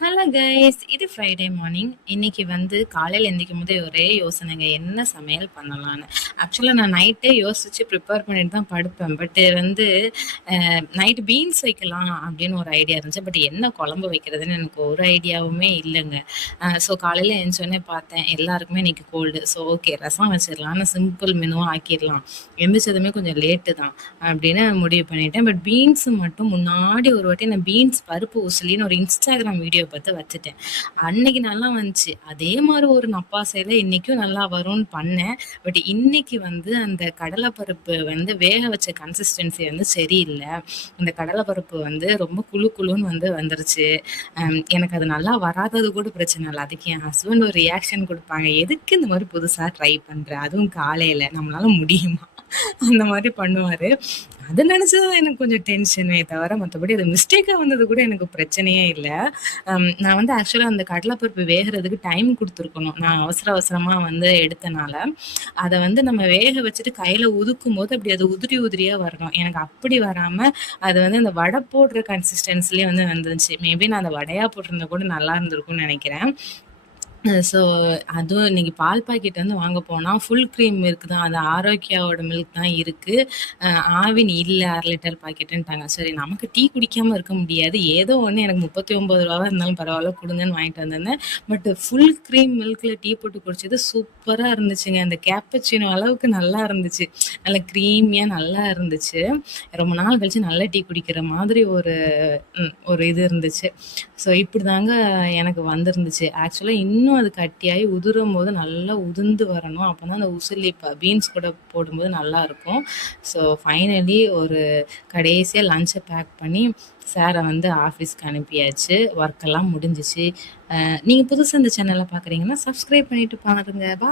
Hello guys, இது Friday morning. இன்னைக்கு வந்து காலையில் எந்திரிக்கும் போதே ஒரே யோசனைங்க, என்ன சமையல் பண்ணலான்னு. ஆக்சுவலாக நான் நைட்டே யோசிச்சு ப்ரிப்பேர் பண்ணிட்டு தான் படுப்பேன். பட் வந்து நைட்டு பீன்ஸ் வைக்கலாம் அப்படின்னு ஒரு ஐடியா இருந்துச்சு. பட் என்ன குழம்பு வைக்கிறதுன்னு எனக்கு ஒரு ஐடியாவுமே இல்லைங்க. ஸோ காலையில் எழுந்தோடனே பார்த்தேன், எல்லாருக்குமே இன்னைக்கு கோல்டு. ஸோ ஓகே, ரசம் வச்சிடலான்னு சிம்பிள் மெனுவாக ஆக்கிடலாம். எந்திரிச்சதுமே கொஞ்சம் லேட்டு தான் அப்படின்னு முடிவு பண்ணிட்டேன். பட் பீன்ஸ் மட்டும் முன்னாடி ஒரு வாட்டி நான் பீன்ஸ் பருப்பு உசிலின்னு ஒரு இன்ஸ்டாகிராம் வீடியோ பார்த்து வச்சுட்டேன். அன்னைக்கு நல்லா வந்துச்சு. அதே மாதிரி ஒரு நப்பாசையில் இன்னைக்கும் நல்லா வரும்னு பண்ணேன். பட் இன்னைக்கு வந்து அந்த கடலைப்பருப்பு வந்து வேக வச்ச கன்சிஸ்டன்சி வந்து சரியில்லை. இந்த கடலைப்பருப்பு வந்து ரொம்ப குழு குழுன்னு வந்து வந்துருச்சு. எனக்கு அது நல்லா வராதது கூட பிரச்சனை இல்லை. அதுக்கு என் ஹஸ்பண்ட் ஒரு ரியாக்ஷன் கொடுப்பாங்க, எதுக்கு இந்த மாதிரி புதுசாக ட்ரை பண்ணுற, அதுவும் காலையில் நம்மளால முடியுமா அந்த மாதிரி பண்ணுவாரு. அதை நினைச்சதான் எனக்கு கொஞ்சம் டென்ஷனே தவிர மற்றபடி அது மிஸ்டேக்கா வந்தது கூட எனக்கு பிரச்சனையே இல்லை. நான் வந்து ஆக்சுவலாக அந்த கடலைப்பருப்பு வேகிறதுக்கு டைம் கொடுத்துருக்கணும். நான் அவசர அவசரமாக வந்து எடுத்தனால அதை வந்து நம்ம வேக வச்சுட்டு கையில் உதுக்கும் போது அப்படி அது உதிரி உதிரியாக வரணும். எனக்கு அப்படி வராமல் அது வந்து அந்த வடை போடுற கன்சிஸ்டன்சிலே வந்து வந்துருச்சு. மேபி நான் அந்த வடையாக போட்டிருந்தா கூட நல்லா இருந்திருக்கும்னு நினைக்கிறேன். ஸோ அதுவும் இன்னைக்கு பால் பாக்கெட் வந்து வாங்க போனால் ஃபுல் க்ரீம் மில்க் தான், அது ஆரோக்கியாவோட மில்க் தான் இருக்குது. ஆவின் இல்லை 1/2 லிட்டர் பாக்கெட்டுன்ட்டாங்க. சரி, நமக்கு டீ குடிக்காமல் இருக்க முடியாது, ஏதோ ஒன்று எனக்கு 39 இருந்தாலும் பரவாயில்ல கொடுங்கன்னு வாங்கிட்டு வந்திருந்தேன். பட் ஃபுல் க்ரீம் மில்கில் டீ போட்டு குடிச்சது சூப்பராக இருந்துச்சுங்க. அந்த கேப்பச்சினோ அளவுக்கு நல்லா இருந்துச்சு, நல்ல க்ரீமியாக நல்லா இருந்துச்சு. ரொம்ப நாள் கழிச்சு நல்ல டீ குடிக்கிற மாதிரி ஒரு இது இருந்துச்சு. ஸோ இப்படி தாங்க எனக்கு வந்திருந்துச்சு. ஆக்சுவலாக இன்னும் அது கட்டியாகி உதிரும் போது நல்லா உதிர்ந்து வரணும். அப்போ தான் அந்த உசிலி பீன்ஸ் கூட போடும்போது நல்லாயிருக்கும். ஸோ ஃபைனலி ஒரு கடைசியாக லஞ்சை பேக் பண்ணி சாரை வந்து ஆஃபீஸ்க்கு அனுப்பியாச்சு. ஒர்க்கெல்லாம் முடிஞ்சிச்சு. நீங்கள் புதுசாக இந்த சேனலை பார்க்குறீங்கன்னா சப்ஸ்கிரைப் பண்ணிவிட்டு பாருங்க. பா